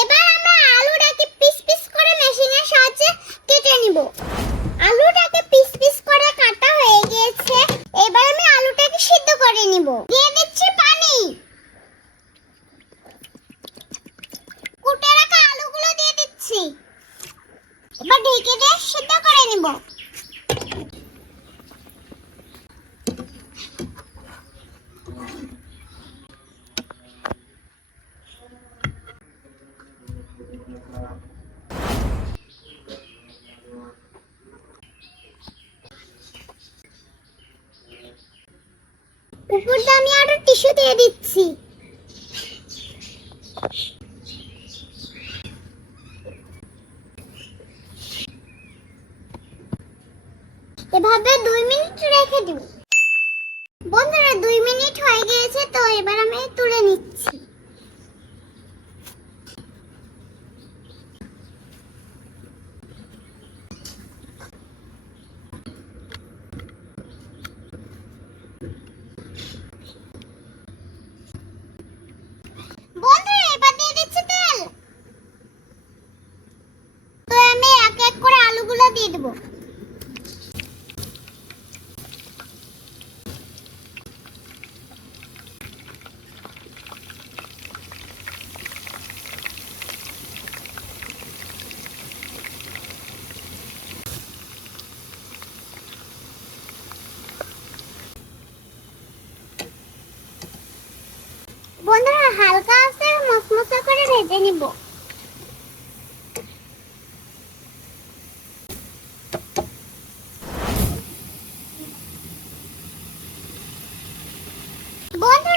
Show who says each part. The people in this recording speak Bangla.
Speaker 1: এবার আমরা আলুটাকে পিস পিস করে মেশিনের সাহায্যে কেটে নিব। আলুটাকে পিস পিস করে কাটা হয়ে গিয়েছে। এবার আমি আলুটাকে সিদ্ধ করে নিব। দিয়ে দিচ্ছি পানি। কুটে রাখা আলুগুলো দিয়ে দিচ্ছি। এবার ঢেকে দিয়ে সিদ্ধ করে নিব। উপর দিয়ে আমি আরও টিস্যু দিয়ে দিচ্ছি। এভাবে দুই মিনিট রেখে দিব। বন্ধুরা, দুই মিনিট হয়ে গিয়েছে, তো এবার আমি তুলে নিচ্ছি বন্ধুরা এবার দিয়ে দিচ্ছি তেল তো আমি এক এক করে আলুগুলো দিয়ে দেবো। বন্ধুরা হালকা আছে মসমসা করে ভেজে নিব। বন্ধুরা